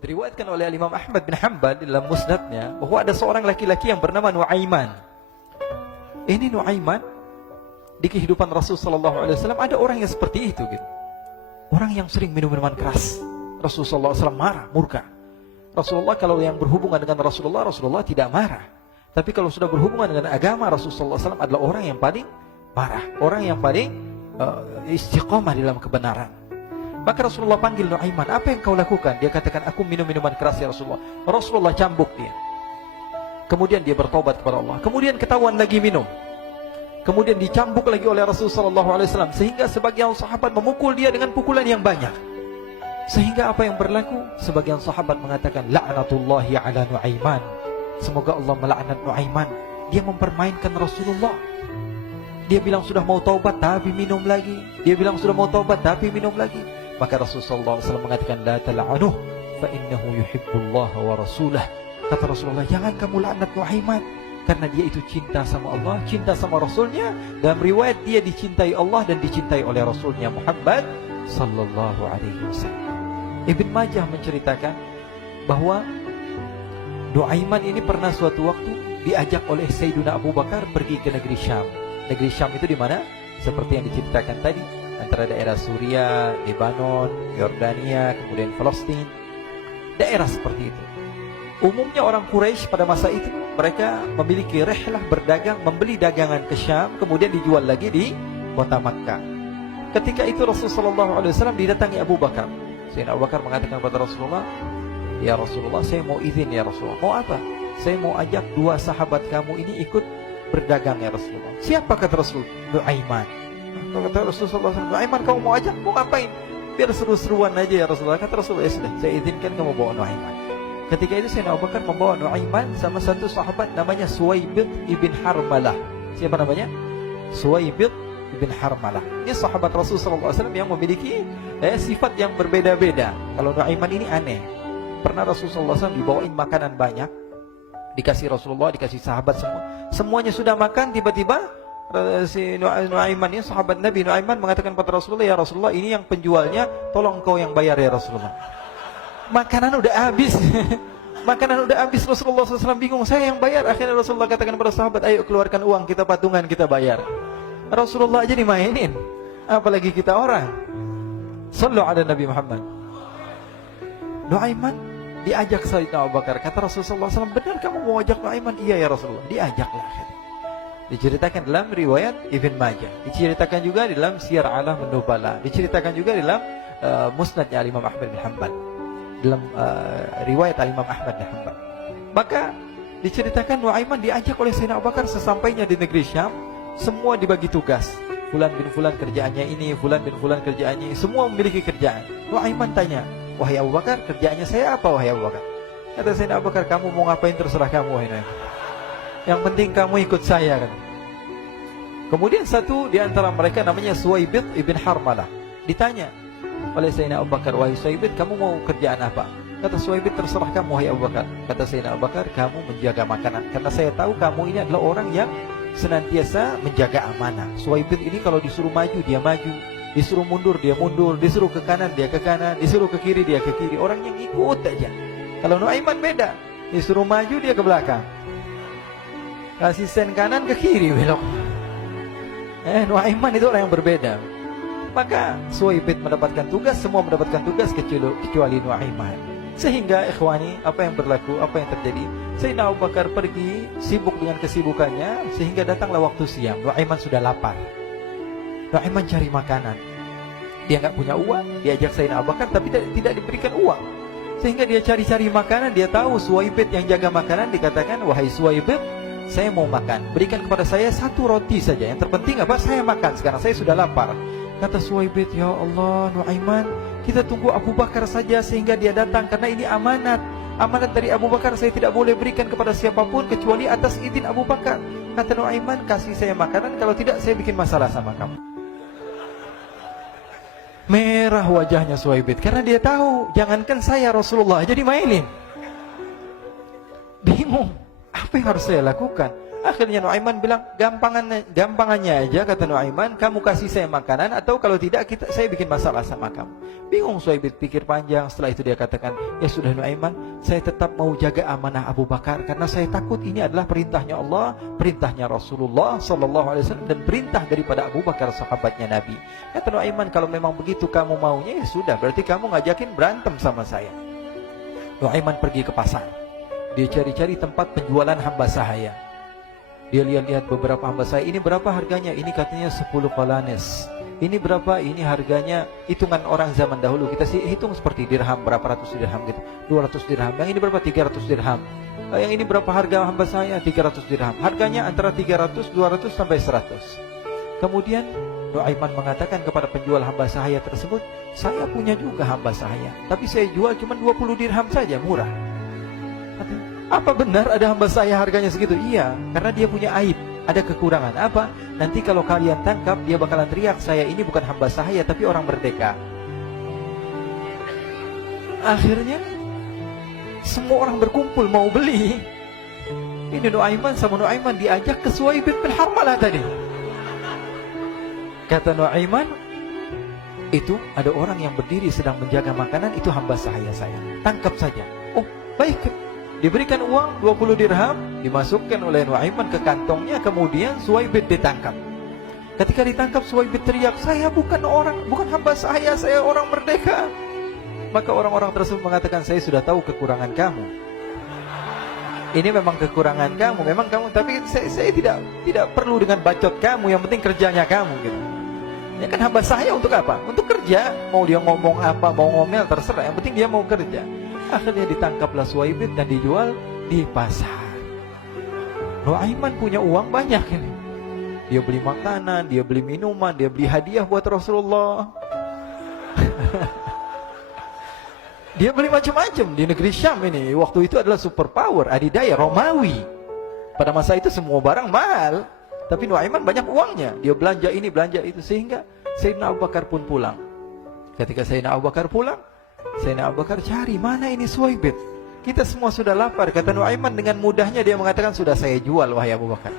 Diriwayatkan oleh Imam Ahmad bin Hanbal dalam musnadnya bahwa ada seorang laki-laki yang bernama Nuaiman. Ini Nuaiman di kehidupan Rasul sallallahu alaihi wasallam ada orang yang seperti itu gitu. Orang yang sering minum minuman keras. Rasul sallallahu alaihi wasallam marah, murka. Rasulullah kalau yang berhubungan dengan Rasulullah tidak marah. Tapi kalau sudah berhubungan dengan agama, Rasul sallallahu alaihi wasallam adalah orang yang paling marah, orang yang paling istiqomah dalam kebenaran. Maka Rasulullah panggil Nuaiman, apa yang kau lakukan? Dia katakan, aku minum minuman keras ya Rasulullah. Rasulullah cambuk dia. Kemudian dia bertobat kepada Allah. Kemudian ketahuan lagi minum. Kemudian dicambuk lagi oleh Rasulullah SAW. Sehingga sebagian sahabat memukul dia dengan pukulan yang banyak. Sehingga apa yang berlaku? Sebagian sahabat mengatakan, la'natullahi ala Nuaiman. Semoga Allah melaknat Nuaiman. Dia mempermainkan Rasulullah. Dia bilang sudah mau taubat tapi minum lagi. Dia bilang sudah mau taubat tapi minum lagi. Maka Rasulullah SAW mengatakan, la tal'anuh fa innahu yuhibbullah wa rasulah. Kata Rasulullah, jangan kamu laknat Nuaiman, karena dia itu cinta sama Allah, cinta sama Rasulnya. Dalam riwayat dia dicintai Allah dan dicintai oleh Rasulnya Muhammad sallallahu alaihi wasallam. Ibn Majah menceritakan bahwa Nuaiman ini pernah suatu waktu diajak oleh Sayyidina Abu Bakar pergi ke negeri Syam. Negeri Syam itu di mana? Seperti yang diceritakan tadi, antara daerah Suriah, Lebanon, Yordania, kemudian Palestina. Daerah seperti itu. Umumnya orang Quraisy pada masa itu mereka memiliki rihlah berdagang, membeli dagangan ke Syam, kemudian dijual lagi di kota Makkah. Ketika itu Rasulullah SAW didatangi Abu Bakar. Sayyidina Abu Bakar mengatakan kepada Rasulullah, ya Rasulullah, saya mau izin ya Rasulullah. Mau apa? Saya mau ajak dua sahabat kamu ini ikut berdagang ya Rasulullah. Siapa kata Rasul? Nuaiman. Kata Rasulullah SAW, Nuaiman kamu mau ajak? Mau ngapain? Biar seru-seruan aja ya Rasulullah. Kata Rasulullah, ya sudah, saya izinkan kamu bawa Nuaiman. Ketika itu Sayyidina Abu Bakar membawa Nuaiman sama satu sahabat namanya Suwaibid ibn Harmalah. Siapa namanya? Suwaibid ibn Harmalah. Ini sahabat Rasulullah SAW yang memiliki sifat yang berbeda-beda. Kalau Nuaiman ini aneh. Pernah Rasulullah SAW dibawain makanan banyak, dikasih Rasulullah, dikasih sahabat semua. Semuanya sudah makan, tiba-tiba si Nuaiman ini, sahabat Nabi Nuaiman mengatakan kepada Rasulullah, ya Rasulullah, ini yang penjualnya, tolong kau yang bayar ya Rasulullah. Makanan udah habis. Makanan udah habis. Rasulullah SAW bingung, saya yang bayar. Akhirnya Rasulullah katakan kepada sahabat, ayo keluarkan uang, kita patungan, kita bayar. Rasulullah aja dimainin, apalagi kita orang. Sallu ala Nabi Muhammad. Nuaiman diajak Sayyidina Abu Bakar. Kata Rasulullah SAW, benar kamu mau ajak Nuaiman? Iya ya Rasulullah. Diajaklah akhirnya. Diceritakan dalam riwayat Ibn Majah, diceritakan juga dalam Siyar A'lam An-Nubala, diceritakan juga dalam musnadnya Imam Ahmad bin Hanbal, dalam riwayat Imam Ahmad bin Hanbal. Maka diceritakan Nuaiman diajak oleh Sayyidina Abu Bakar. Sesampainya di negeri Syam, semua dibagi tugas. Fulan bin Fulan kerjaannya ini, Fulan bin Fulan kerjaannya ini. Semua memiliki kerjaan. Nuaiman tanya, wahai Abu Bakar, kerjaannya saya apa wahai Abu Bakar? Kata Sayyidina Abu Bakar, kamu mau ngapain terserah kamu wahai Nuaiman. Yang penting kamu ikut saya kan. Kemudian satu di antara mereka namanya Suwaibid ibn Harmalah. Ditanya oleh Sayyidina Abu Bakar, wahai Suwaibid, kamu mau kerjaan apa? Kata Suwaibid, terserah kamu wahai Abu Bakar. Kata Sayyidina Abu Bakar, kamu menjaga makanan, karena saya tahu kamu ini adalah orang yang senantiasa menjaga amanah. Suwaibid ini kalau disuruh maju dia maju, disuruh mundur dia mundur, disuruh ke kanan dia ke kanan, disuruh ke kiri dia ke kiri. Orang yang ikut aja. Kalau Nuaiman beda, disuruh maju dia ke belakang, kasih sen kanan ke kiri belok. Nuaiman itu orang yang berbeda. Maka Suwaibid mendapatkan tugas, semua mendapatkan tugas kecuali Nuaiman. Sehingga ikhwani, apa yang berlaku, apa yang terjadi? Sayyidina Abu Bakar pergi sibuk dengan kesibukannya, sehingga datanglah waktu siang. Nuaiman sudah lapar. Nuaiman cari makanan. Dia nggak punya uang, diajak Sayyidina Abu Bakar tapi tidak diberikan uang. Sehingga dia cari-cari makanan. Dia tahu Suwaibid yang jaga makanan. Dikatakan, wahai Suwaibid, saya mau makan, berikan kepada saya satu roti saja. Yang terpenting apa? Saya makan sekarang, saya sudah lapar. Kata Suwaibid, ya Allah Nuaiman, kita tunggu Abu Bakar saja sehingga dia datang, karena ini amanat. Amanat dari Abu Bakar, saya tidak boleh berikan kepada siapapun kecuali atas izin Abu Bakar. Kata Nuaiman, kasih saya makanan, kalau tidak saya bikin masalah sama kamu. Merah wajahnya Suwaibid, karena dia tahu, jangankan saya, Rasulullah jadi mainin. Bingung, apa yang harus saya lakukan? Akhirnya Nuaiman bilang, gampangannya aja, kata Nuaiman, kamu kasih saya makanan, atau kalau tidak saya bikin masalah sama kamu. Bingung Suhaib pikir panjang. Setelah itu dia katakan, ya sudah Nuaiman, saya tetap mau jaga amanah Abu Bakar, karena saya takut ini adalah perintahnya Allah, perintahnya Rasulullah SAW, dan perintah daripada Abu Bakar, sahabatnya Nabi. Kata Nuaiman, kalau memang begitu kamu maunya, ya sudah, berarti kamu ngajakin berantem sama saya. Nuaiman pergi ke pasar. Dia cari-cari tempat penjualan hamba sahaya. Dia lihat-lihat beberapa hamba sahaya. Ini berapa harganya? Ini katanya 10 qalanes. Ini berapa? Ini harganya hitungan orang zaman dahulu. Kita sih hitung seperti dirham, berapa ratus dirham gitu. 200 dirham. Yang ini berapa? 300 dirham. Yang ini berapa harga hamba sahaya? 300 dirham. Harganya antara 300, 200 sampai 100. Kemudian Nuaiman mengatakan kepada penjual hamba sahaya tersebut, saya punya juga hamba sahaya, tapi saya jual cuma 20 dirham saja, murah. Apa benar ada hamba saya harganya segitu? Iya, karena dia punya aib, ada kekurangan. Apa? Nanti kalau kalian tangkap, dia bakalan teriak, saya ini bukan hamba sahaya, tapi orang merdeka. Akhirnya semua orang berkumpul mau beli. Ini Nuaiman sama Nuaiman diajak ke Suhaib bin Harmalah tadi. Kata Nuaiman, itu ada orang yang berdiri sedang menjaga makanan, itu hamba sahaya saya, tangkap saja. Oh baik. Diberikan uang 20 dirham, dimasukkan oleh Nuaiman ke kantongnya, kemudian Suhaib ditangkap. Ketika ditangkap, Suhaib teriak, saya bukan hamba saya orang merdeka. Maka orang-orang tersebut mengatakan, saya sudah tahu kekurangan kamu. Ini memang kekurangan kamu, memang kamu, tapi saya tidak perlu dengan bacot kamu, yang penting kerjanya kamu gitu. Ya kan hamba saya untuk apa? Untuk kerja, mau dia ngomong apa, mau ngomel terserah, yang penting dia mau kerja. Akhirnya ditangkaplah Suhaib dan dijual di pasar. Nuaiman punya uang banyak ini. Dia beli makanan, dia beli minuman, dia beli hadiah buat Rasulullah. Dia beli macam-macam di negeri Syam ini. Waktu itu adalah superpower, adidaya Romawi. Pada masa itu semua barang mahal, tapi Nuaiman banyak uangnya. Dia belanja ini, belanja itu, sehingga Sayyidina Abu Bakar pun pulang. Ketika Sayyidina Abu Bakar pulang, Sayyidina Abu Bakar cari, mana ini Suhaib? Kita semua sudah lapar. Kata Nuaiman dengan mudahnya dia mengatakan, sudah saya jual wahai Abu Bakar.